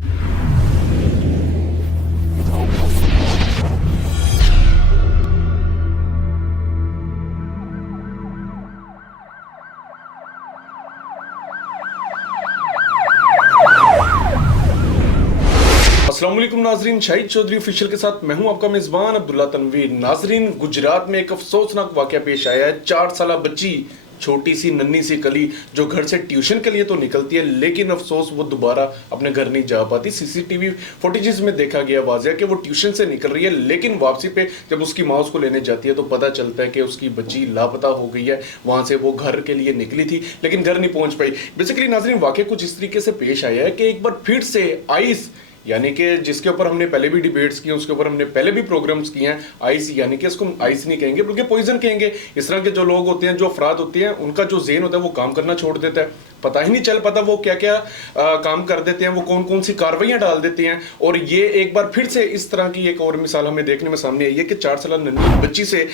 अस्सलाम वालेकुम नाजरीन, शाहिद चौधरी ऑफिशियल के साथ मैं हूं आपका मेजबान अब्दुल्ला तनवीर। नाजरीन, गुजरात में एक अफसोसनाक वाकया पेश आया है। 4 साल बच्ची, छोटी सी नन्ही सी कली, जो घर से ट्यूशन के लिए तो निकलती है लेकिन अफसोस वो दोबारा अपने घर नहीं जा पाती। सीसीटीवी फुटेजेस में देखा गया वाज़ेह कि वो ट्यूशन से निकल रही है, लेकिन वापसी पे जब उसकी माँ उसको लेने जाती है तो पता चलता है कि उसकी बच्ची लापता हो गई है। वहाँ से वो घर के लिए निकली थी लेकिन घर नहीं पहुँच पाई। बेसिकली नाजरीन, वाकया कुछ इस तरीके से पेश आया है कि एक बार फिर से आइस, यानी कि जिसके ऊपर हमने पहले भी डिबेट्स की हैं, उसके ऊपर हमने पहले भी प्रोग्राम्स किए हैं, आइस, यानी कि इसको आइस नहीं कहेंगे बल्कि पॉइजन कहेंगे। इस तरह के जो लोग होते हैं, जो अफराद होते हैं, उनका जो ज़हन होता है वो काम करना छोड़ देता है। पता ही नहीं चल पाता वो क्या क्या काम कर देते हैं, वो कौन कौन सी कार्रवाइयाँ डाल देते हैं। और ये एक बार फिर से इस तरह की एक और मिसाल हमें देखने में सामने आई है कि 4 साल नन्ही बच्ची से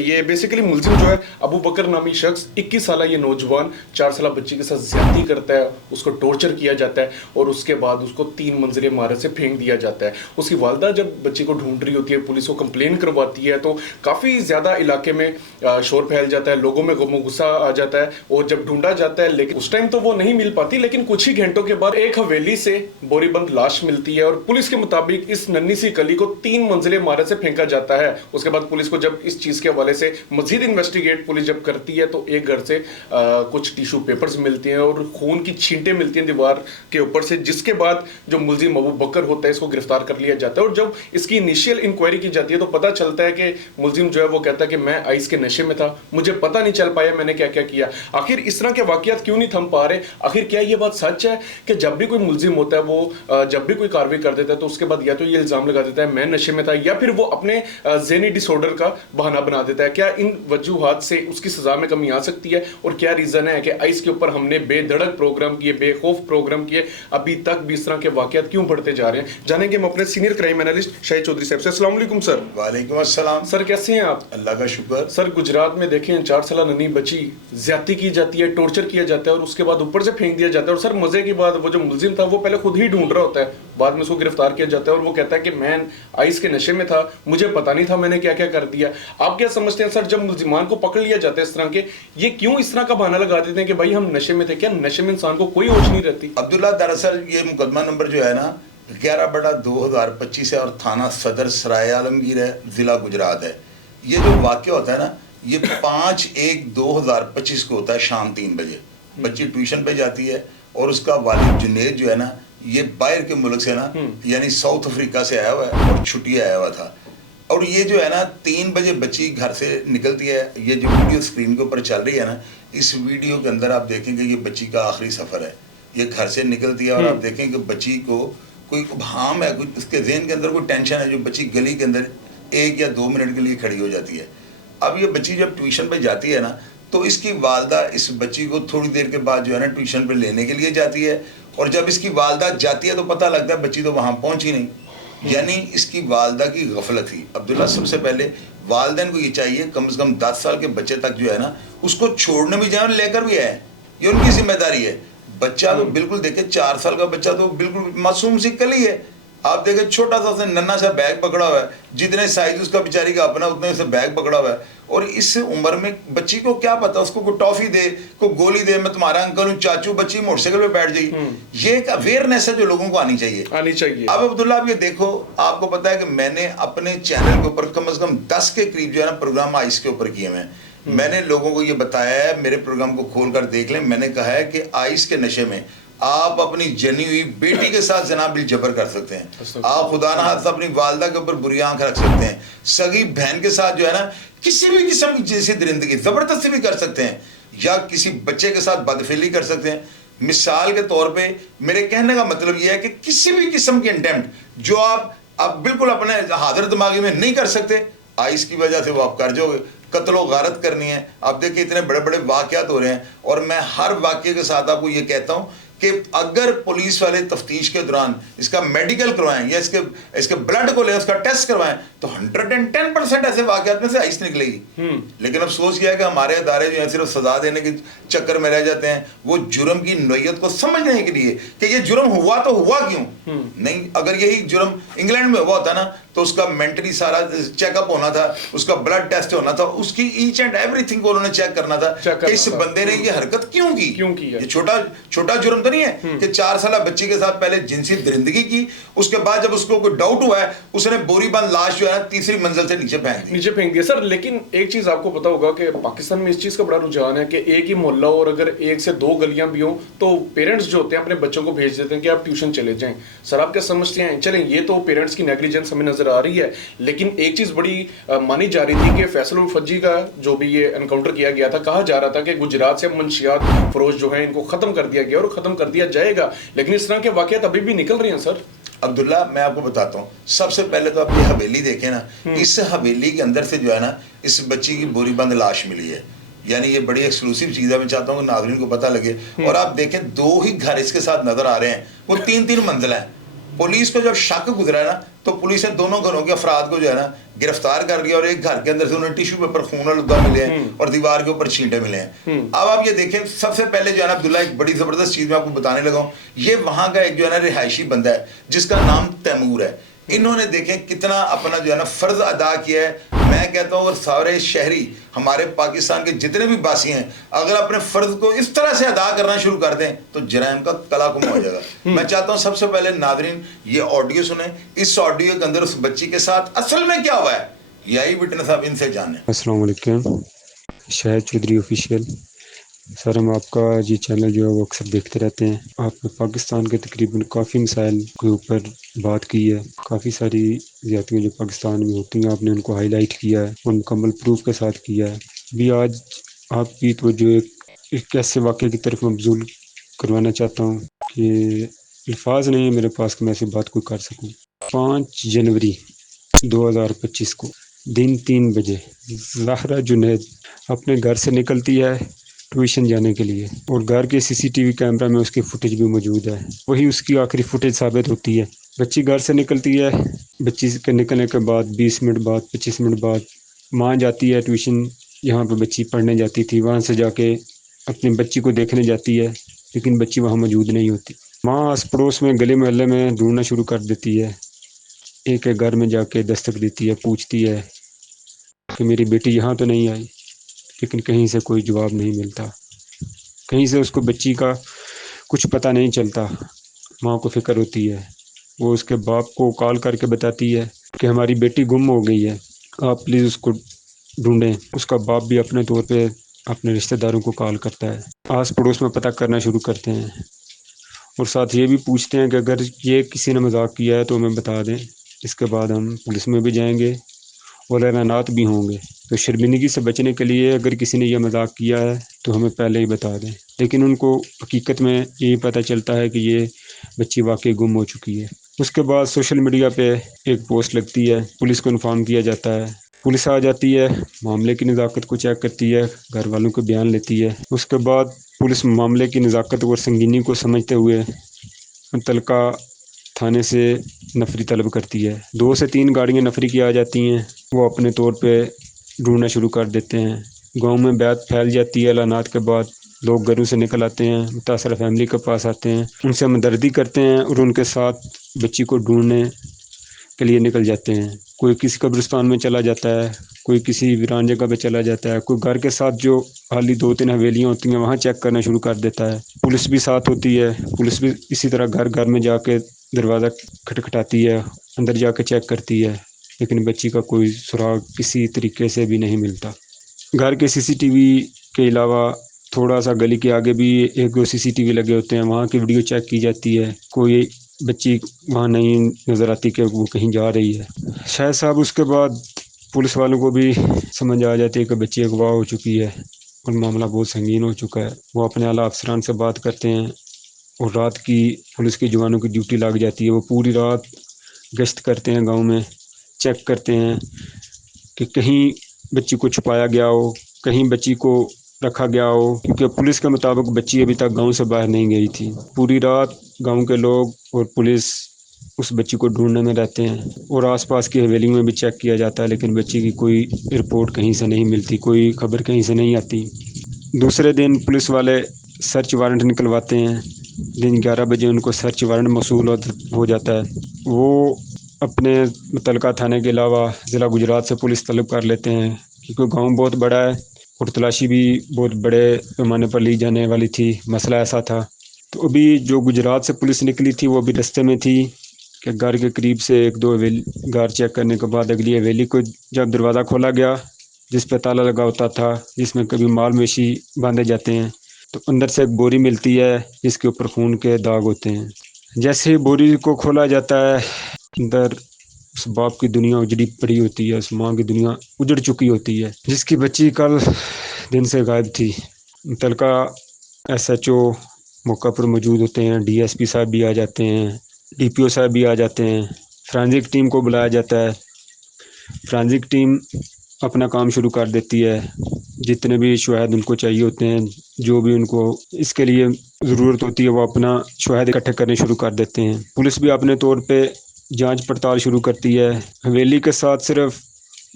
ये बेसिकली मुलजिम जो है अबू बकर नामी शख्स, 21 साल ये नौजवान 4 साल बच्ची के साथ ज्यादती करता है, उसको टॉर्चर किया जाता है और उसके बाद उसको 3 मंजिले इमारत से फेंक दिया जाता है। उसकी वालदा जब बच्ची को ढूंढ रही होती है, पुलिस को कंप्लेन करवाती है तो काफ़ी ज़्यादा इलाके में शोर फैल जाता है, लोगों में गुस्सा आ जाता है और जब ढूंढा जाता है, लेकिन उस टाइम तो वो नहीं मिल पाती। लेकिन कुछ ही घंटों के बाद एक हवेली से बोरीबंद लाश मिलती है और पुलिस के मुताबिक इस नन्ही सी कली को 3 मंजिले इमारत से फेंका जाता है। उसके बाद पुलिस को जब इस चीज़ के हवाले से मजीद इन्वेस्टिगेट पुलिस जब करती है तो एक घर से कुछ टिश्यू पेपर्स मिलते हैं और खून की छींटें मिलती हैं दीवार के ऊपर से, जिसके बाद जो मुलजिम अबू बकर होता है इसको गिरफ्तार कर लिया जाता है। और जब इसकी इनिशियल इंक्वायरी की जाती है तो पता चलता है कि मुलजिम जो है वो कहता है कि मैं आइस के नशे में था, मुझे पता नहीं चल पाया मैंने क्या क्या किया। आखिर इस तरह के वाकयात क्यों नहीं थम पा रहे? आखिर क्या ये बात सच है कि जब भी कोई मुलजिम होता है वो जब भी कोई कार्रवाई कर देता है तो उसके बाद या तो ये इल्जाम लगा देता है मैं नशे में था, या फिर वो अपने ज़हनी डिसऑर्डर का बहाना बना देता है? क्या इन वजूहात से उसकी सजा में कमी आ सकती है? और क्या रीज़न है कि आइस के ऊपर हमने बेधड़क प्रोग्राम किए, बेखौफ प्रोग्राम किए, अभी तक भी इस तरह के वाकयात क्यों बढ़ते जा रहे हैं? जानेंगे हम अपने senior crime analyst Shahid Chaudhry sahab से। अस्सलाम वालेकुम सर। वालेकुम अस्सलाम सर, कैसे हैं आप? अल्लाह का शुक्र। सर, गुजरात में देखें 4 साल नन्ही बच्ची ज्यादती की जाती है, टॉर्चर किया जाता है और उसके बाद ऊपर से फेंक दिया जाता है। और सर मजे की बात, वो जो मुलजिम था वो पहले खुद ही ढूंढ रहा होता है, बाद में उसको गिरफ्तार किया जाता है और वो कहता है कि मैं आइस के नशे में था, मुझे पता नहीं था मैंने क्या क्या कर दिया। आप क्या समझते हैं सर, जब मुलजिमान को पकड़ लिया जाता है इस तरह के, ये क्यों इस तरह का बहाना लगा देते हैं कि भाई हम नशे में थे? क्या नशे में इंसान को कोई होश नहीं रहती? अब्दुल्ला, दरअसल ये मुकदमा नंबर जो है ना 11/2025 है और थाना सदर सराय आलमगीर है, ज़िला गुजरात है। ये जो वाक़या होता है ना, ये 5/1/2025 को होता है, शाम 3 बजे। बच्ची ट्यूशन पे जाती है और उसका वालिद जुनेद जो है ना, ये बाहर के मुल्क से ना, यानी साउथ अफ्रीका से आया हुआ है और छुट्टी आया हुआ था। और ये जो है ना 3 बजे बच्ची घर से निकलती है। ये जो वीडियो स्क्रीन के ऊपर चल रही है ना, इस वीडियो के अंदर आप देखेंगे ये बच्ची का आखिरी सफ़र है। ये घर से निकलती है और आप देखेंगे कि बच्ची को कोई उबहाम है, कुछ उसके जहन के अंदर कोई टेंशन है, जो बच्ची गली के अंदर 1 या 2 मिनट के लिए खड़ी हो जाती है। अब ये बच्ची जब ट्यूशन पे जाती है ना, तो इसकी वालदा इस बच्ची को थोड़ी देर के बाद जो है ना ट्यूशन पे लेने के लिए जाती है। और जब इसकी वालदा जाती है तो पता लगता है बच्ची तो वहाँ पहुँची नहीं, यानी इसकी वालदा की गफलत थी। अब्दुल्ला, सबसे पहले वालदैन को ये चाहिए कम से कम 10 साल के बच्चे तक जो है ना उसको छोड़ने भी जाए और लेकर भी आए, ये उनकी जिम्मेदारी है। बच्चा तो बिल्कुल देखे 4 साल का बच्चा तो बिल्कुल मासूम सी कली है। आप देखें छोटा सा नन्ना सा बैग पकड़ा हुआ है, जितने साइज उसका बेचारी का अपना उतने से बैग पकड़ा हुआ है। और इस उम्र में बच्ची को क्या पता, उसको कोई टॉफी दे, कोई गोली दे, मैं तुम्हारा अंकल हूँ, चाचू, बच्ची मोटरसाइकिल पे बैठ जाइए। ये एक अवेयरनेस है जो लोगों को आनी चाहिए। अब अब्दुल्ला, आप ये देखो, आपको पता है कि मैंने अपने चैनल के ऊपर कम से कम 10 के करीब जो है ना प्रोग्राम आइस के ऊपर किए हैं। मैंने लोगों को ये बताया है, मेरे प्रोग्राम को खोल कर देख लें, मैंने कहा है कि आइस के नशे में आप अपनी जनी हुई बेटी के साथ जनाब बिल जबर कर सकते हैं, आप खुदा ना हाथ अपनी वालदा के ऊपर बुरी आंख रख सकते हैं, सगी बहन के साथ जो है ना किसी भी किस्म की जैसी दरिंदगी जबरदस्ती भी कर सकते हैं, या किसी बच्चे के साथ बदफेली कर सकते हैं। मिसाल के तौर पे मेरे कहने का मतलब यह है कि किसी भी किस्म की अटेम्प्ट जो आप बिल्कुल अपने हाजिर दिमागी में नहीं कर सकते, आइस की वजह से वो आप कर जाओगे। कत्लो गारत करनी है, आप देखिए इतने बड़े बड़े वाक़यात हो रहे हैं और मैं हर वाक़ये के साथ आपको ये कहता हूँ کہ اگر پولیس والے تفتیش کے دوران اس کا میڈیکل کروائیں یا اس کے بلڈ کو لیں، اس کا ٹیسٹ کروائیں، تو 110% ایسے واقعات میں سے آئس نکلے گی. لیکن افسوس یہ ہے کہ ہمارے ادارے جو ہیں صرف سزا دینے کے چکر میں رہ جاتے ہیں. وہ جرم کی نوعیت کو سمجھنے کے لیے کہ یہ جرم ہوا تو ہوا کیوں نہیں. اگر یہی جرم انگلینڈ میں ہوا ہوتا نا تو اس کا مینٹلی سارا چیک اپ ہونا تھا، اس کا بلڈ ٹیسٹ ہونا تھا، اس کی ایچ اینڈ ایوری تھنگ کو انہوں نے چیک کرنا تھا کہ اس بندے نے یہ حرکت کیوں کی. یہ چھوٹا جرم تو نہیں ہے کہ 4 سالہ بچی کے ساتھ پہلے جنسی درندگی کی، اس کے بعد جب اس کو کوئی ڈاؤٹ ہوا ہے اس نے بوری بند لاش جو ہے نا 3ری منزل سے نیچے پھینک دی. سر لیکن ایک چیز آپ کو پتا ہوگا کہ پاکستان میں اس چیز کا بڑا رجحان ہے کہ ایک ہی محلہ اور اگر 1 سے 2 گلیاں بھی ہوں تو پیرنٹس جو ہوتے ہیں اپنے بچوں کو بھیج دیتے ہیں کہ آپ ٹیوشن چلے جائیں. سر آپ کیا سمجھتے ہیں؟ چلیں یہ تو پیرنٹس کی نیگلیجنس ہمیں نظر آ رہی ہے، لیکن ایک چیز بڑی مانی جا رہی تھی کہ فیصل الفجی کا جو بھی یہ انکاؤنٹر کیا گیا تھا، کہا جا رہا تھا کہ گجرات سے منشیات فروش جو ہیں ان کو ختم کر دیا گیا اور ختم کر دیا جائے گا، لیکن اس طرح کے واقعات ابھی بھی نکل رہے ہیں. سر عبداللہ میں آپ کو بتاتا ہوں، سب سے پہلے تو آپ یہ حویلی دیکھیں نا، اس حویلی کے اندر سے جو ہے نا اس بچی کی بوری بند لاش ملی ہے. یعنی یہ بڑی ایکسکلوسیو چیز ہے، میں چاہتا ہوں کہ ناظرین کو پتہ لگے. اور آپ دیکھیں 2 ہی گھر اس کے ساتھ نظر آ رہے ہیں، وہ 3 منزل ہیں. پولیس کو جب شک گزرا ہے نا تو پولیس نے دونوں گھروں کے افراد کو جو ہے نا گرفتار کر لیا، اور ایک گھر کے اندر سے انہیں ٹیشو پیپر خون آلودہ ملے ہیں اور دیوار کے اوپر چھینٹے ملے ہیں. اب آپ یہ دیکھیں، سب سے پہلے جو ہے نا عبداللہ ایک بڑی زبردست چیز میں آپ کو بتانے لگا ہوں. یہ وہاں کا ایک جو ہے نا رہائشی بندہ ہے جس کا نام تیمور ہے. انہوں نے دیکھیں کتنا اپنا جو ہے نا فرض ادا کیا ہے. میں کہتا ہوں اگر سارے شہری ہمارے پاکستان کے جتنے بھی باسی ہیں اگر اپنے فرض کو اس طرح سے ادا کرنا شروع کر دیں تو جرائم کا کلا کم ہو جائے گا. میں چاہتا ہوں سب سے پہلے ناظرین یہ آڈیو سنیں. اس آڈیو کے اندر اس بچی کے ساتھ اصل میں کیا ہوا ہے یہ آئی وٹنس آپ ان سے جانیں. السلام علیکم، شاہد چودھری آفیشیل. سر ہم آپ کا یہ چینل جو ہے وہ اکثر دیکھتے رہتے ہیں. آپ نے پاکستان کے تقریباً کافی مسائل کے اوپر بات کی ہے، کافی ساری زیادتیاں جو پاکستان میں ہوتی ہیں آپ نے ان کو ہائی لائٹ کیا ہے اور مکمل پروف کے ساتھ کیا ہے. بھی آج آپ کی توجہ ایک ایسے واقعے کی طرف مبذول کروانا چاہتا ہوں کہ الفاظ نہیں ہے میرے پاس کہ میں ایسی بات کوئی کر سکوں. 5 جنوری 2025 کو دن 3 بجے زہرا جنید اپنے گھر سے نکلتی ہے ٹیوشن جانے کے لیے، اور گھر کے CCTV کیمرہ میں اس کی فوٹیج بھی موجود ہے. وہی اس کی آخری فوٹیج ثابت ہوتی ہے. بچی گھر سے نکلتی ہے، بچی کے نکلنے کے بعد 20 منٹ بعد 25 منٹ بعد ماں جاتی ہے ٹیوشن جہاں پہ بچی پڑھنے جاتی تھی. وہاں سے جا کے اپنی بچی کو دیکھنے جاتی ہے لیکن بچی وہاں موجود نہیں ہوتی. ماں آس پڑوس میں گلے محلے میں ڈھونڈنا شروع کر دیتی ہے. ایک گھر میں جا کے دستک دیتی ہے، پوچھتی ہے کہ میری بیٹی یہاں تو نہیں آئی، لیکن کہیں سے کوئی جواب نہیں ملتا. کہیں سے اس کو بچی کا کچھ پتہ نہیں چلتا. ماں کو فکر ہوتی ہے. وہ اس کے باپ کو کال کر کے بتاتی ہے کہ ہماری بیٹی گم ہو گئی ہے، آپ پلیز اس کو ڈھونڈیں. اس کا باپ بھی اپنے طور پہ اپنے رشتہ داروں کو کال کرتا ہے. آس پڑوس میں پتہ کرنا شروع کرتے ہیں اور ساتھ یہ بھی پوچھتے ہیں کہ اگر یہ کسی نے مذاق کیا ہے تو ہمیں بتا دیں. اس کے بعد ہم پولیس میں بھی جائیں گے اور اعلانات بھی ہوں گے. تو شرمندگی سے بچنے کے لیے اگر کسی نے یہ مذاق کیا ہے تو ہمیں پہلے ہی بتا دیں. لیکن ان کو حقیقت میں یہی پتہ چلتا ہے کہ یہ بچی واقعی گم ہو چکی ہے. اس کے بعد سوشل میڈیا پہ ایک پوسٹ لگتی ہے، پولیس کو انفارم کیا جاتا ہے. پولیس آ جاتی ہے، معاملے کی نزاکت کو چیک کرتی ہے، گھر والوں کے بیان لیتی ہے. اس کے بعد پولیس معاملے کی نزاکت اور سنگینی کو سمجھتے ہوئے متعلقہ تھانے سے نفری طلب کرتی ہے. 2 سے 3 گاڑیاں نفری کی آ جاتی ہیں. وہ اپنے طور پہ ڈھونڈنا شروع کر دیتے ہیں. گاؤں میں بیعت پھیل جاتی ہے. اعلانات کے بعد لوگ گھروں سے نکل آتے ہیں، متاثرہ فیملی کے پاس آتے ہیں، ان سے ہمدردی کرتے ہیں اور ان کے ساتھ بچی کو ڈھونڈنے کے لیے نکل جاتے ہیں. کوئی کسی قبرستان میں چلا جاتا ہے، کوئی کسی ویران جگہ پہ چلا جاتا ہے، کوئی گھر کے ساتھ جو خالی 2-3 حویلیاں ہوتی ہیں وہاں چیک کرنا شروع کر دیتا ہے. پولیس بھی ساتھ ہوتی ہے. پولیس بھی اسی طرح گھر گھر میں جا کے دروازہ کھٹکھٹاتی ہے، اندر جا کے چیک کرتی ہے، لیکن بچی کا کوئی سراغ کسی طریقے سے بھی نہیں ملتا. گھر کے CCTV کے علاوہ تھوڑا سا گلی کے آگے بھی 1-2 CCTV لگے ہوتے ہیں، وہاں کی ویڈیو چیک کی جاتی ہے. کوئی بچی وہاں نہیں نظر آتی کہ وہ کہیں جا رہی ہے. شاہد صاحب اس کے بعد پولیس والوں کو بھی سمجھ آ جاتی ہے کہ بچی اغوا ہو چکی ہے اور معاملہ بہت سنگین ہو چکا ہے. وہ اپنے اعلیٰ افسران سے بات کرتے ہیں اور رات کی پولیس کے جوانوں کی ڈیوٹی لگ جاتی ہے. وہ پوری رات گشت کرتے ہیں، گاؤں میں چیک کرتے ہیں کہ کہیں بچی کو چھپایا گیا ہو، کہیں بچی کو रखा गया हो, क्योंकि पुलिस के मुताबिक बच्ची अभी तक गांव से बाहर नहीं गई थी। पूरी रात गांव के लोग और पुलिस उस बच्ची को ढूंढने में रहते हैं और आसपास की हवेली में भी चेक किया जाता है, लेकिन बच्ची की कोई रिपोर्ट कहीं से नहीं मिलती, कोई खबर कहीं से नहीं आती। दूसरे दिन पुलिस वाले सर्च वारंट निकलवाते हैं। दिन 11 बजे उनको सर्च वारंट मौसूल हो जाता है। वो अपने मुतलका थाने के अलावा ज़िला गुजरात से पुलिस तलब कर लेते हैं, क्योंकि गांव बहुत बड़ा है और तलाशी भी बहुत बड़े पैमाने पर ली जाने वाली थी। मसला ऐसा था। तो अभी जो गुजरात से पुलिस निकली थी वो अभी रास्ते में थी कि घर के करीब से एक दो घर चेक करने के बाद अगली हवेली को जब दरवाज़ा खोला गया, जिस पे ताला लगा होता था, जिसमें कभी माल मवेशी बांधे जाते हैं, तो अंदर से एक बोरी मिलती है जिसके ऊपर खून के दाग होते हैं। जैसे ही बोरी को खोला जाता है, अंदर उस बाप की दुनिया उजड़ी पड़ी होती है, उस माँ की दुनिया उजड़ चुकी होती है, जिसकी बच्ची कल दिन से गायब थी। मुतलका SHO मौका पर मौजूद होते हैं, DSP साहब भी आ जाते हैं, DPO साहब भी आ जाते हैं, फोरेंसिक टीम को बुलाया जाता है। फोरेंसिक टीम अपना काम शुरू कर देती है। जितने भी शवाहिद उनको चाहिए होते हैं, जो भी उनको इसके लिए ज़रूरत होती है, वो अपना शवाहिद इकट्ठे करने शुरू कर देते हैं। पुलिस भी अपने तौर पे जांच पड़ताल शुरू करती है। हवेली के साथ सिर्फ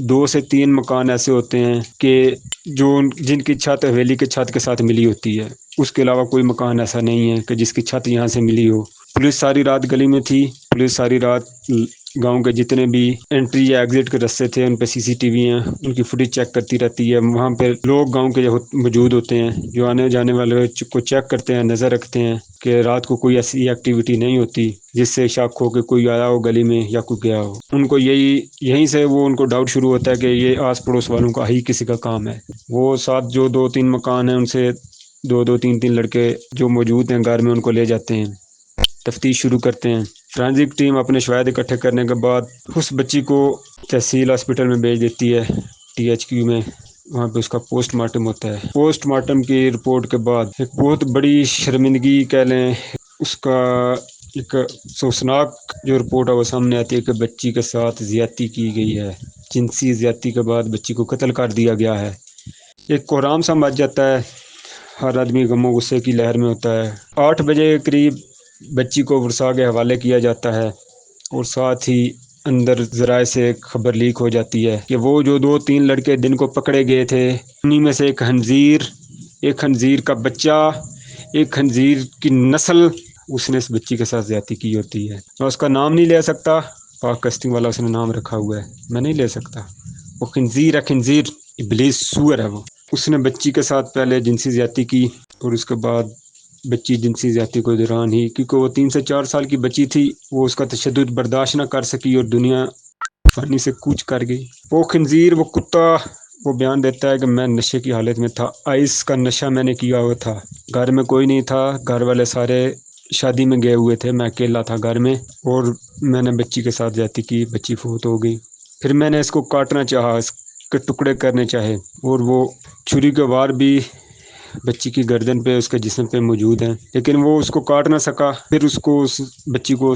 2 से 3 मकान ऐसे होते हैं कि जिनकी छत हवेली के छत के साथ मिली होती है। उसके अलावा कोई मकान ऐसा नहीं है कि जिसकी छत यहाँ से मिली हो। पुलिस सारी रात गली में थी। पुलिस सारी रात गांव के जितने भी एंट्री या एग्जिट के रास्ते थे उन पे CCTV हैं, उनकी फुटेज चेक करती रहती है। वहाँ पे लोग गांव के मौजूद होते हैं जो आने जाने वाले को चेक करते हैं, नज़र रखते हैं कि रात को कोई ऐसी एक्टिविटी नहीं होती जिससे शक हो कि कोई आया हो गली में या कोई गया हो। उनको यहीं से वो उनको डाउट शुरू होता है कि ये आस पड़ोस वालों का ही किसी का काम है। वो साथ जो 2-3 मकान हैं उनसे 2-2, 3-3 लड़के जो मौजूद हैं घर में, उनको ले जाते हैं, तफ्तीश शुरू करते हैं। फोरेंसिक टीम अपने शवाहिद इकट्ठे करने के बाद उस बच्ची को तहसील हॉस्पिटल में भेज देती है, THQ में। वहाँ पे उसका पोस्टमार्टम होता है। पोस्टमार्टम की रिपोर्ट के बाद एक बहुत बड़ी शर्मिंदगी कह लें, उसका एक अफसोसनाक जो रिपोर्ट है वो सामने आती है कि बच्ची के साथ ज़्यादती की गई है। जिनसी ज़्यादती के बाद बच्ची को कत्ल कर दिया गया है। एक कोहराम सा मच जाता है, हर आदमी गमो गुस्से की लहर में होता है। 8 बजे के करीब बच्ची को वर्षा के हवाले किया जाता है और साथ ही अंदर ज़राए से खबर लीक हो जाती है कि वो जो 2-3 लड़के दिन को पकड़े गए थे, उन्हीं में से एक खंजीर का बच्चा, एक खंजीर की नस्ल, उसने इस बच्ची के साथ ज़्यादती की होती है। मैं उसका नाम नहीं ले सकता, पाककास्टिंग वाला उसने नाम रखा हुआ है, मैं नहीं ले सकता। वो खंजीर इब्लीस सूअर है। वो उसने बच्ची के साथ पहले जिनसी ज़्यादती की और उसके बाद बच्ची जिनसी ज़्यादती के दौरान ही, क्योंकि वो 3 से 4 साल की बच्ची थी, वो उसका तशद्दुद बर्दाश्त न कर सकी और दुनिया फ़ानी से कूच कर गई। वो खंजीर, वो कुत्ता, वो बयान देता है कि मैं नशे की हालत में था, आइस का नशा मैंने किया हुआ था, घर में कोई नहीं था, घर वाले सारे शादी में गए हुए थे, मैं अकेला था घर में और मैंने बच्ची के साथ ज़्यादती की, बच्ची फौत हो गई। फिर मैंने इसको काटना चाहा, इसके टुकड़े करने चाहे और वो छुरी के वार भी बच्ची की गर्दन पे, उसके जिस्म पे मौजूद हैं, लेकिन वो उसको काट ना सका। फिर उसको उस बच्ची को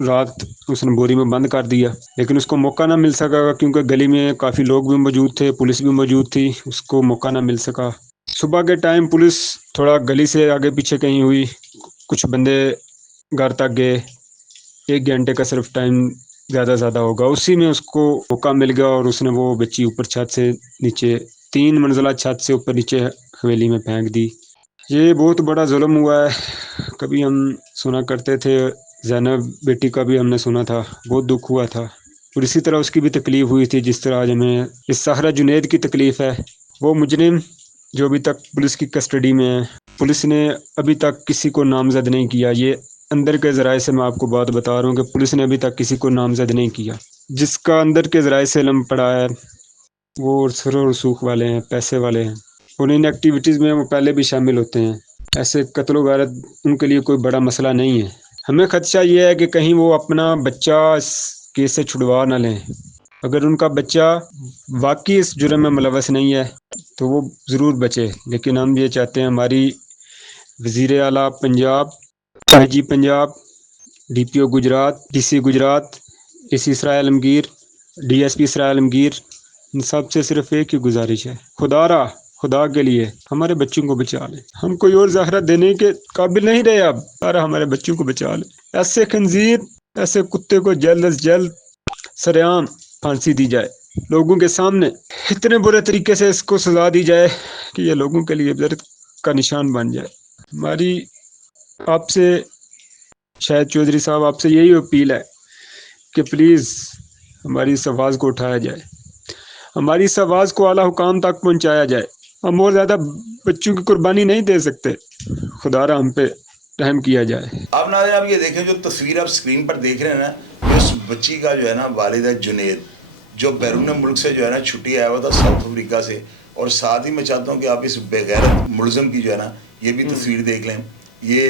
रात उसने बोरी में बंद कर दिया, लेकिन उसको मौका ना मिल सका क्योंकि गली में काफ़ी लोग भी मौजूद थे, पुलिस भी मौजूद थी, उसको मौका ना मिल सका। सुबह के टाइम पुलिस थोड़ा गली से आगे पीछे कहीं हुई, कुछ बंदे घर तक गए, 1 घंटे का सिर्फ टाइम ज़्यादा होगा, उसी में उसको मौका मिल गया और उसने वो बच्ची ऊपर छत से नीचे 3 मंजिला छत से ऊपर नीचे हवेली में फेंक दी। ये बहुत बड़ा जुल्म हुआ है। कभी हम सुना करते थे, ज़ैनब बेटी का भी हमने सुना था, बहुत दुख हुआ था और इसी तरह उसकी भी तकलीफ़ हुई थी जिस तरह आज हमें इस सहरा जुनैद की तकलीफ़ है। वो मुजरिम जो अभी तक पुलिस की कस्टडी में है, पुलिस ने अभी तक किसी को नामजद नहीं किया। ये अंदर के ज़राए से मैं आपको बात बता रहा हूँ कि पुलिस ने अभी तक किसी को नामजद नहीं किया। जिसका अंदर के ज़राए से इल्म पड़ा है वो सरो रसूख वाले हैं, पैसे वाले हैं और इन एक्टिविटीज़ में वो पहले भी शामिल होते हैं। ऐसे कत्ल गारत उनके लिए कोई बड़ा मसला नहीं है। हमें खदशा ये है कि कहीं वो अपना बच्चा इस केस से छुड़वा ना लें। अगर उनका बच्चा वाकई इस जुर्म में मुलव्वस नहीं है तो वो ज़रूर बचे, लेकिन हम ये चाहते हैं हमारी वज़ीर आला Punjab, IG Punjab, DPO Gujarat, DC Gujarat, AC सराय आलमगीर, DSP सराय आलमगीर, इन सब से सिर्फ एक ही गुजारिश है, खुदारा خدا کے لیے ہمارے بچوں کو بچا لیں. ہم کوئی اور ظاہرہ دینے کے قابل نہیں رہے اب. سارا ہمارے بچوں کو بچا لیں. ایسے خنزیر، ایسے کتے کو جلد از جلد سرعام پھانسی دی جائے لوگوں کے سامنے. اتنے برے طریقے سے اس کو سزا دی جائے کہ یہ لوگوں کے لیے عبرت کا نشان بن جائے. ہماری آپ سے شاہد چودھری صاحب آپ سے یہی اپیل ہے کہ پلیز ہماری اس آواز کو اٹھایا جائے، ہماری اس آواز کو اعلیٰ حکام تک پہنچایا جائے. ہم اور زیادہ بچوں کی قربانی نہیں دے سکتے. خدا را ہم پہ رحم کیا جائے. اب ناظرین آپ یہ دیکھیں جو تصویر آپ اسکرین پر دیکھ رہے ہیں نا، یہ اس بچی کا جو ہے نا والد ہے جنید، جو بیرون ملک سے جو ہے نا چھٹی آیا ہوا تھا ساؤتھ افریقہ سے. اور ساتھ ہی میں چاہتا ہوں کہ آپ اس بے غیرت ملزم کی جو ہے نا یہ بھی تصویر دیکھ لیں. یہ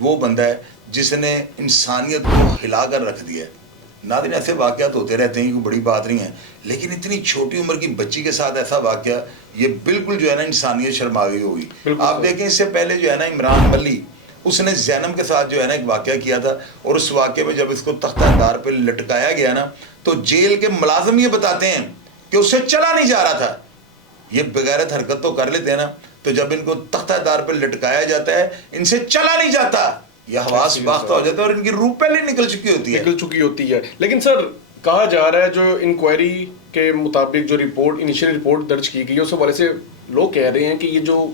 وہ بندہ ہے جس نے انسانیت کو ہلا کر رکھ دیا ہے. ناظرین ایسے واقعات ہوتے رہتے ہیں، کوئی بڑی بات نہیں ہے، لیکن اتنی چھوٹی عمر کی بچی کے ساتھ ایسا واقعہ، یہ بالکل جو ہے نا انسانیت شرما گئی ہوگی. آپ دیکھیں اس سے پہلے جو ہے نا عمران ملی، اس نے زینب کے ساتھ جو ہے نا ایک واقعہ کیا تھا، اور اس واقعے میں جب اس کو تختہ دار پہ لٹکایا گیا نا تو جیل کے ملازم یہ بتاتے ہیں کہ اس سے چلا نہیں جا رہا تھا. یہ بغیرت حرکت تو کر لیتے ہیں نا، تو جب ان کو تختہ دار پہ لٹکایا جاتا ہے ان سے چلا نہیں جاتا، یہ حواس باختہ ہو جاتا ہے اور ان کی روح پہلے نکل چکی ہوتی ہے. لیکن سر کہا جا رہا ہے جو انکوائری کے مطابق جو رپورٹ انیشیل رپورٹ درج کی گئی اس حوالے سے لوگ کہہ رہے ہیں کہ یہ جو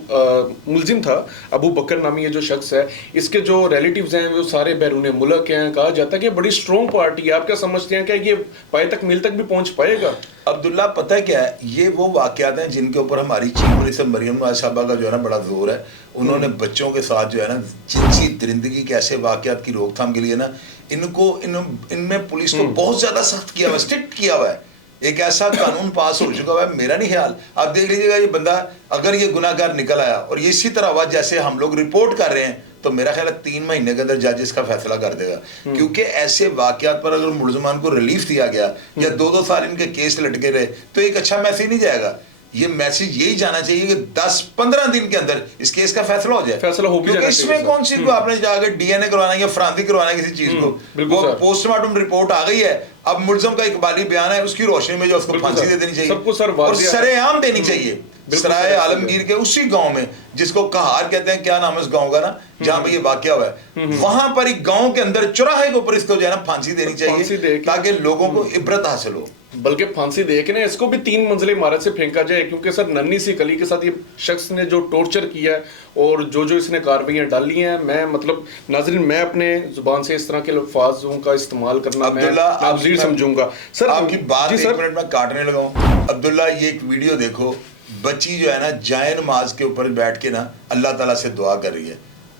ملزم تھا ابو بکر نامی یہ جو شخص ہے، اس کے جو ریلیٹیوز ہیں وہ سارے بیرون ملک ہیں. کہا جاتا ہے کہ بڑی اسٹرانگ پارٹی ہے. آپ کیا سمجھتے ہیں کہ یہ پائے تک میل تک بھی پہنچ پائے گا؟ عبداللہ پتہ کیا ہے، یہ وہ واقعات ہیں جن کے اوپر ہماری چیف منسٹر مریم نواز صاحبہ کا جو ہے نا بڑا زور ہے. انہوں نے بچوں کے ساتھ جو ہے نا جنسی درندگی کے ایسے واقعات کی روک تھام کے لیے نا ان میں پولیس کو بہت زیادہ سخت کیا ہوا ہے، اسٹرکٹ کیا ہوا ہے. ایک ایسا قانون پاس ہو چکا ہوا ہے، میرا نہیں خیال، آپ دیکھ لیجیے گا یہ بندہ اگر یہ گناہ گار نکل آیا اور یہ اسی طرح ہوا جیسے ہم لوگ رپورٹ کر رہے ہیں تو میرا خیال ہے 3 مہینے کے اندر جج اس کا فیصلہ کر دے گا. کیونکہ ایسے واقعات پر اگر ملزمان کو ریلیف دیا گیا یا 2 سال ان کے کیس لٹکے رہے تو ایک اچھا میسیج نہیں جائے گا. یہ میسیج یہی جانا چاہیے کہ 10-15 دن کے اندر اس کیس کا فیصلہ ہو جائے. کیونکہ اس میں کون سی کو آپ نے جا کے ڈی این اے کروانا ہے یا فرانسی کروانا ہے کسی چیز کو، وہ پوسٹ مارٹم رپورٹ آ گئی ہے. اب ملزم کا اقبالی بیان ہے، اس کی روشنی میں جو اس کو پھانسی دے دینی چاہیے اور سر عام دینی چاہیے. سرائے عالمگیر کے اسی گاؤں میں جس کو کہار کہتے ہیں، کیا نام ہے اس گاؤں کا نا جہاں پہ یہ واقعہ ہوا ہے، وہاں پر ایک گاؤں کے اندر چوراہے کے اوپر اس کو جو ہے نا پھانسی دینی چاہیے تاکہ لوگوں کو عبرت حاصل ہو. بلکہ پھانسی دے کے نا اس کو بھی 3 منزلہ عمارت سے پھینکا جائے. کیونکہ سر ننھی سی کلی کے ساتھ یہ شخص نے جو ٹورچر کیا ہے اور جو اس نے کارروائیاں ڈالی ہیں، میں مطلب ناظرین میں اپنے زبان سے اس طرح کے الفاظوں کا استعمال کرنا میں ناگزیر سمجھوں گا. سر آپ کی بات 1 منٹ میں کاٹنے لگا ہوں. عبداللہ یہ ایک ویڈیو دیکھو، بچی جو ہے نا جائے نماز کے اوپر بیٹھ کے نا اللہ تعالیٰ سے دعا کر رہی ہے.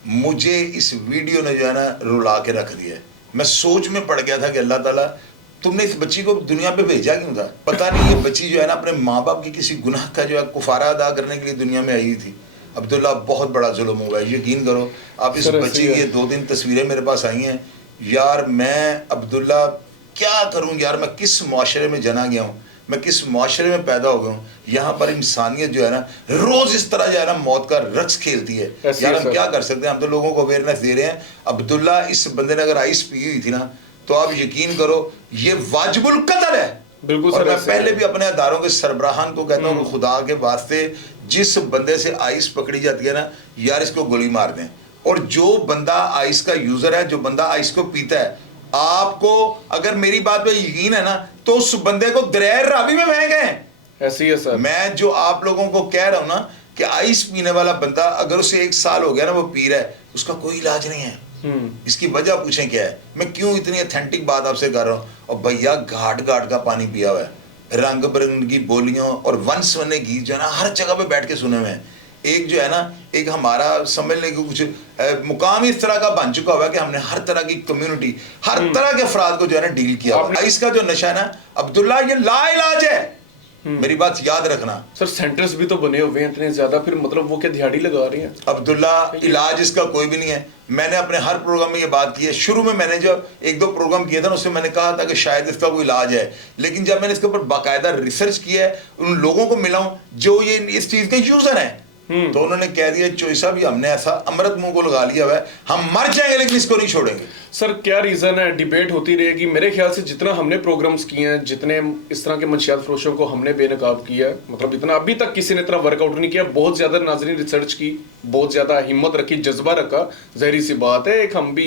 مجھے اس ویڈیو نے جو ہے نا رلا کے رکھ دیا ہے. میں سوچ میں پڑ گیا تھا کہ اللہ تعالیٰ تم نے اس بچی کو دنیا پہ بھیجا کیوں تھا؟ پتہ نہیں یہ بچی جو ہے نا اپنے ماں باپ کی کسی گناہ کا جو ہے کفارہ ادا کرنے کے لیے دنیا میں آئی تھی. عبداللہ بہت بڑا ظلم ہوا ہے، یقین کرو. آپ اس بچی کی 2-3 تصویریں میرے پاس آئی ہیں یار. میں عبداللہ کیا کروں یار، میں کس معاشرے میں جنا گیا ہوں، میں کس معاشرے میں پیدا ہو گیا ہوں. یہاں پر انسانیت جو ہے نا روز اس طرح جو ہے نا موت کا رقص کھیلتی ہے. یار ہم کیا کر سکتے ہیں، ہم تو لوگوں کو اویئرنیس دے رہے ہیں. عبداللہ اس بندے نے اگر آئس پی ہوئی تھی نا تو آپ یقین کرو یہ واجب القتل ہے. اور میں پہلے بھی اپنے اداروں کے سربراہان کو کہتا ہوں کہ خدا کے واسطے جس بندے سے آئس پکڑی جاتی ہے نا یار اس کو گولی مار دیں. اور جو بندہ آئس کا یوزر ہے، جو بندہ آئس کو پیتا ہے، آپ کو اگر میری بات پہ یقین ہے نا تو اس بندے کو دریائے راوی میں پھینکیں. ایسی ہے سر. میں جو آپ لوگوں کو کہہ رہا ہوں نا کہ آئس پینے والا بندہ اگر اسے 1 سال ہو گیا نا وہ پی رہا ہے، اس کا کوئی علاج نہیں ہے. اس کی وجہ پوچھیں کیا ہے. میں کیوں اتنی اتھینٹک بات آپ سے کر رہا ہوں. اور بھیا گھاٹ گھاٹ کا پانی پیا ہوا ہے، رنگ برنگی بولیوں اور ون سونے گیت جو ہے نا ہر جگہ پہ بیٹھ کے سنے ہوئے ہیں. ایک جو ہے نا ایک ہمارا سمجھ لیں کہ کچھ مقام اس طرح کا بن چکا ہوا ہے کہ ہم نے ہر طرح کی کمیونٹی، ہر طرح کے افراد کو جو ہے نا ڈیل کیا ہوا ہے. اس کا جو نشہ ہے نا عبداللہ یہ لا علاج ہے. میری بات یاد رکھنا. سر سینٹرز بھی تو بنے ہوئے ہیں اتنے زیادہ، پھر مطلب وہ کہ دہاڑی لگا رہی ہیں. عبداللہ علاج اس کا کوئی بھی نہیں ہے. میں نے اپنے ہر پروگرام میں یہ بات کی ہے. شروع میں نے جو 1-2 پروگرام کیے تھے نا اس میں نے کہا تھا کہ شاید اس کا کوئی علاج ہے، لیکن جب میں نے اس کے اوپر باقاعدہ ریسرچ کیا ہے، ان لوگوں کو ملا ہوں جو یہ اس چیز کے یوزر ہیں، तो उन्होंने कह दिया चोई साहब ये हमने ऐसा अमृत मुंह को लगा लिया हुआ है, हम मर जाएंगे लेकिन इसको नहीं छोड़ेंगे। सर क्या रीज़न है? डिबेट होती रहेगी। मेरे ख्याल से जितना हमने प्रोग्राम्स किए हैं, जितने इस तरह के मंशियात फरोशों को हमने बेनकाब किया है, मतलब इतना अभी तक किसी ने इतना वर्कआउट नहीं किया। बहुत ज़्यादा नाज़रीन रिसर्च की, बहुत ज़्यादा हिम्मत रखी, जज्बा रखा। ज़ाहिर सी बात है, एक हम भी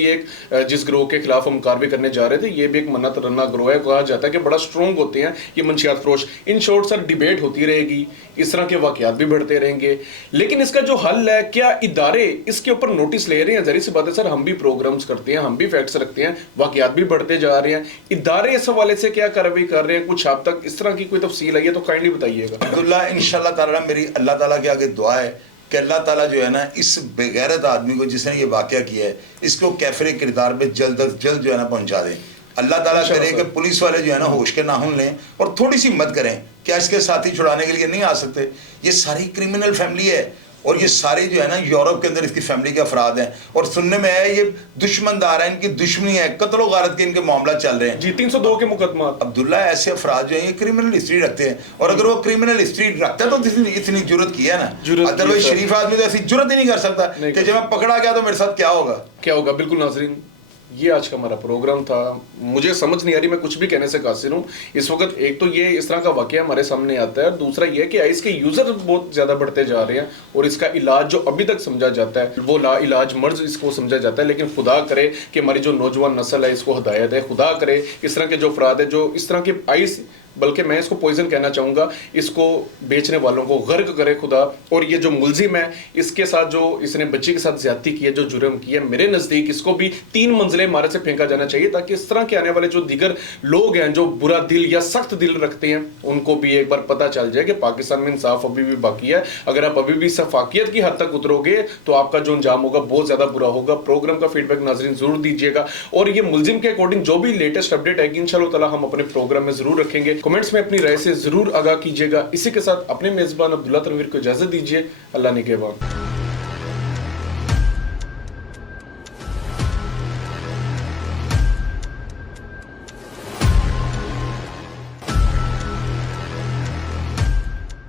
जिस ग्रोह के खिलाफ हम कार्रवाई करने जा रहे थे, ये भी एक मन्नत रन्ना ग्रोह है। कहा जाता है कि बड़ा स्ट्रॉन्ग होते हैं ये मंशियात फरोश। इन शॉर्ट सर डिबेट होती रहेगी, इस तरह के वाक़यात भी बढ़ते रहेंगे, लेकिन इसका जो हल है, क्या इदारे इसके ऊपर नोटिस ले रहे हैं? ज़ाहिर सी बात है सर, हम भी प्रोग्राम्स करते हैं, हम भी फैक्ट्स रखते हैं, वाक़यात भी बढ़ते जा रहे हैं। इदारे इस हवाले से क्या कार्रवाई कर रहे हैं? कुछ आप तक इस तरह की कोई तफसील आई है तो काइंडली बताइएगा। अब्दुल्ला, इंशाल्लाह ताला मेरी अल्लाह ताला के आगे दुआ है कि अल्लाह ताला जो है ना इस बेगैरत आदमी को जिसने ये वाक़या किया है, इसको कैफरे किरदार में जल्द अज जल्द जो है ना पहुंचा दें। अल्लाह ताला करे कि पुलिस वाले जो है ना होश के नाखून लें और थोड़ी सी मत करें। क्या इसके साथी छुड़ाने के लिए नहीं आ सकते? ये सारी क्रिमिनल फैमिली है और ये सारे जो है ना यूरोप के अंदर इसकी फैमिली के अफराद हैं, और सुनने में है ये दुश्मनदार है, इनकी दुश्मनी है, कत्ल व गारत के इनके मामला चल रहे हैं जी। 302 के मुकदमा। अब्दुल्ला, ऐसे अफराद जो हैं ये क्रिमिनल हिस्ट्री रखते हैं, और अगर वो क्रिमिनल हिस्ट्री रखता है तो इतनी जुर्रत की है ना। अदरवाइज शरीफ आदमी तो ऐसी जुर्रत ही नहीं कर सकता कि जब मैं पकड़ा गया तो मेरे साथ क्या होगा। बिल्कुल नाज़रीन, ये आज का हमारा प्रोग्राम था। मुझे समझ नहीं आ रही मैं कुछ भी कहने से कासिर हूँ इस वक्त। एक तो ये इस तरह का वाकया हमारे सामने आता है, और दूसरा ये कि इसके यूज़र बहुत ज़्यादा बढ़ते जा रहे हैं, और इसका इलाज जो अभी तक समझा जाता है वो ला इलाज मर्ज इसको समझा जाता है। लेकिन खुदा करे कि हमारी जो नौजवान नस्ल है इसको हिदायत है। खुदा करे इस तरह के जो अफराद है जो इस तरह के आइस, बल्कि मैं इसको पॉइजन कहना चाहूँगा, इसको बेचने वालों को गर्क करे खुदा। और ये जो मुलजिम है, इसके साथ जो इसने बच्ची के साथ ज्यादती की है, जो जुर्म किया, मेरे नज़दीक इसको भी 3 मंजिलें इमारत से फेंका जाना चाहिए, ताकि इस तरह के आने वाले जो दीगर लोग हैं जो बुरा दिल या सख्त दिल रखते हैं, उनको भी एक बार पता चल जाए कि पाकिस्तान में इंसाफ अभी भी बाकी है। अगर आप अभी भी शफाकियत की हद तक उतरोगे तो आपका जो अंजाम होगा बहुत ज़्यादा बुरा होगा। प्रोग्राम का फीडबैक नाज़रीन ज़रूर दीजिएगा, और ये मुलजिम के अकॉर्डिंग जो भी लेटेस्ट अपडेट आएगी इंशाअल्लाह ताला हम अपने प्रोग्राम में ज़रूर रखेंगे। कमेंट्स में अपनी राय से जरूर आगाह कीजिएगा। इसी के साथ अपने मेजबान अब्दुल्ला तनवीर को इजाजत दीजिए। अल्लाह निगहबान।